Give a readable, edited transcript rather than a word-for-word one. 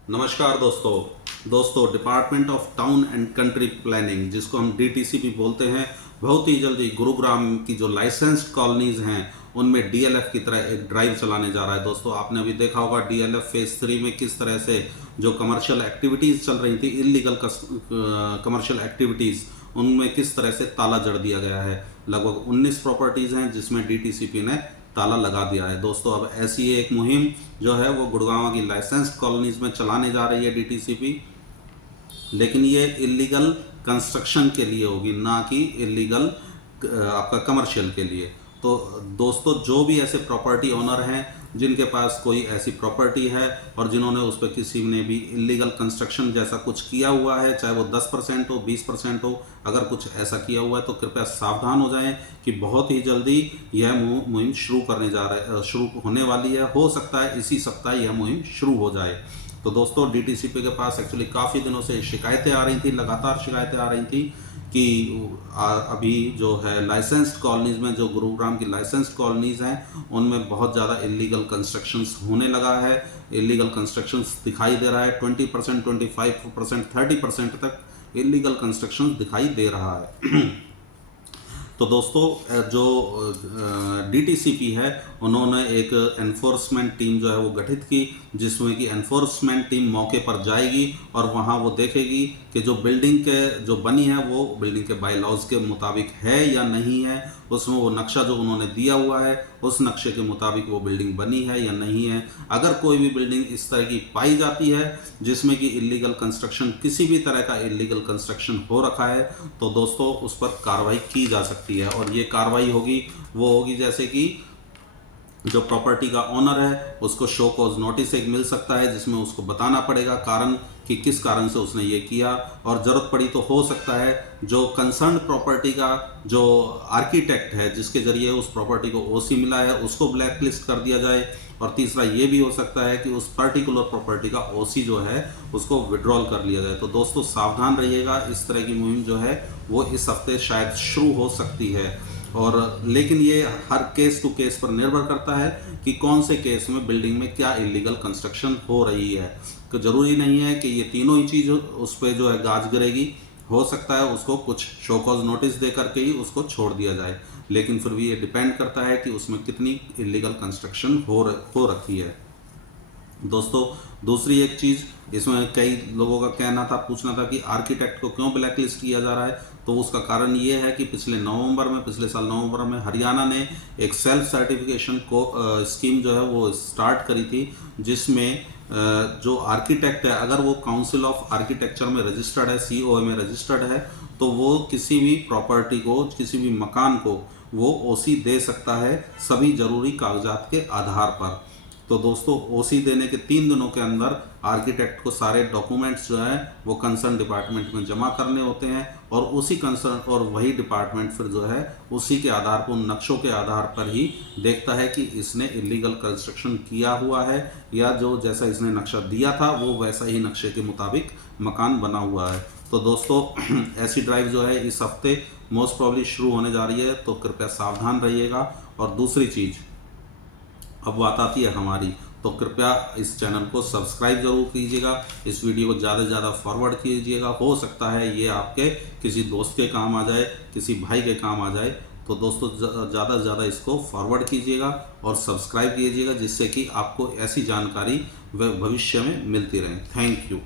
नमस्कार दोस्तों department of town and country planning, जिसको हम डीटीसीपी बोलते हैं, बहुत ही जल्दी गुरुग्राम की जो लाइसेंस्ड कॉलोनीज हैं उनमें डीएलएफ की तरह एक ड्राइव चलाने जा रहा है। दोस्तों, आपने अभी देखा होगा डीएलएफ फेज 3 में किस तरह से जो कमर्शियल एक्टिविटीज़ चल रही थी, इलीगल कमर्शियल एक्टिविटीज़, उनमें किस तरह से ताला जड़ दिया गया है। लगभग 19 प्रॉपर्टीज़ हैं जिसमें डीटीसीपी ने ताला लगा दिया है। दोस्तों, अब ऐसी एक मुहिम जो है वो गुड़गांव की लाइसेंस्ड कॉलोनीज में चलाने जा रही है डीटीसीपी, लेकिन ये इलीगल कंस्ट्रक्शन के लिए होगी, ना कि इलीगल आपका कमर्शियल के लिए। तो दोस्तों, जो भी ऐसे प्रॉपर्टी ओनर हैं जिनके पास कोई ऐसी प्रॉपर्टी है और जिन्होंने उस पर किसी ने भी इलीगल कंस्ट्रक्शन जैसा कुछ किया हुआ है, चाहे वो 10% हो 20% हो, अगर कुछ ऐसा किया हुआ है तो कृपया सावधान हो जाएं कि बहुत ही जल्दी यह मुहिम शुरू होने वाली है। हो सकता है इसी सप्ताह यह मुहिम शुरू हो जाए। तो दोस्तों, डीटीसीपी के पास एक्चुअली काफ़ी दिनों से शिकायतें आ रही थी, लगातार शिकायतें आ रही थी कि अभी जो है लाइसेंस्ड कॉलोनीज़ में, जो गुरुग्राम की लाइसेंस्ड कॉलोनीज़ हैं, उनमें बहुत ज़्यादा इलीगल कंस्ट्रक्शंस होने लगा है। इलीगल कंस्ट्रक्शंस दिखाई दे रहा है 20%, 25%, 30% तक इलीगल कंस्ट्रक्शंस दिखाई दे रहा है। तो दोस्तों, जो डीटीसीपी है, उन्होंने एक एनफोर्समेंट टीम जो है वो गठित की, जिसमें कि एनफोर्समेंट टीम मौके पर जाएगी और वहाँ वो देखेगी कि जो बिल्डिंग के जो बनी है वो बिल्डिंग के बाय लॉज के मुताबिक है या नहीं है, उसमें वो नक्शा जो उन्होंने दिया हुआ है उस नक्शे के मुताबिक वो बिल्डिंग बनी है या नहीं है। अगर कोई भी बिल्डिंग इस तरह की पाई जाती है जिसमें कि इलीगल कंस्ट्रक्शन, किसी भी तरह का इलीगल कंस्ट्रक्शन हो रखा है, तो दोस्तों उस पर कार्रवाई की जा सकती है। और ये कार्रवाई होगी जैसे कि जो प्रॉपर्टी का ओनर है उसको शो कॉज नोटिस एक मिल सकता है, जिसमें उसको बताना पड़ेगा कारण कि किस कारण से उसने ये किया, और ज़रूरत पड़ी तो हो सकता है जो कंसर्न प्रॉपर्टी का जो आर्किटेक्ट है जिसके ज़रिए उस प्रॉपर्टी को ओसी मिला है उसको ब्लैक लिस्ट कर दिया जाए। और तीसरा ये भी हो सकता है कि उस पर्टिकुलर प्रॉपर्टी का ओसी जो है उसको विड्रॉल कर लिया जाए। तो दोस्तों, सावधान रहिएगा, इस तरह की मुहिम जो है वो इस हफ्ते शायद शुरू हो सकती है। और लेकिन ये हर केस टू केस पर निर्भर करता है कि कौन से केस में बिल्डिंग में क्या इलीगल कंस्ट्रक्शन हो रही है। तो ज़रूरी नहीं है कि ये तीनों ही चीज़ उस पर जो है गाज गिरेगी, हो सकता है उसको कुछ शो कॉज नोटिस दे करके ही उसको छोड़ दिया जाए, लेकिन फिर भी ये डिपेंड करता है कि उसमें कितनी इलीगल कंस्ट्रक्शन हो रखी है। दोस्तों, दूसरी एक चीज़, इसमें कई लोगों का कहना था, पूछना था कि आर्किटेक्ट को क्यों ब्लैक लिस्ट किया जा रहा है। तो उसका कारण ये है कि पिछले साल नवंबर में हरियाणा ने एक सेल्फ सर्टिफिकेशन को स्कीम जो है वो स्टार्ट करी थी, जिसमें जो आर्किटेक्ट है, अगर वो काउंसिल ऑफ आर्किटेक्चर में रजिस्टर्ड है, सीओए में रजिस्टर्ड है, तो वो किसी भी प्रॉपर्टी को, किसी भी मकान को वो ओसी दे सकता है सभी जरूरी कागजात के आधार पर। तो दोस्तों, ओसी देने के 3 दिनों के अंदर आर्किटेक्ट को सारे डॉक्यूमेंट्स जो हैं वो कंसर्न डिपार्टमेंट में जमा करने होते हैं, और उसी कंसर्न और वही डिपार्टमेंट फिर जो है उसी के आधार पर, उन नक्शों के आधार पर ही देखता है कि इसने इलीगल कंस्ट्रक्शन किया हुआ है या जो जैसा इसने नक्शा दिया था वो वैसा ही नक्शे के मुताबिक मकान बना हुआ है। तो दोस्तों, ऐसी ड्राइव जो है इस हफ्ते मोस्ट प्रॉब्ली शुरू होने जा रही है, तो कृपया सावधान रहिएगा। और दूसरी चीज़, अब बात आती है हमारी, तो कृपया इस चैनल को सब्सक्राइब जरूर कीजिएगा, इस वीडियो को ज़्यादा से ज़्यादा फॉरवर्ड कीजिएगा। हो सकता है ये आपके किसी दोस्त के काम आ जाए, किसी भाई के काम आ जाए। तो दोस्तों, ज़्यादा से ज़्यादा इसको फॉरवर्ड कीजिएगा और सब्सक्राइब कीजिएगा, जिससे कि आपको ऐसी जानकारी भविष्य में मिलती रहे। Thank you.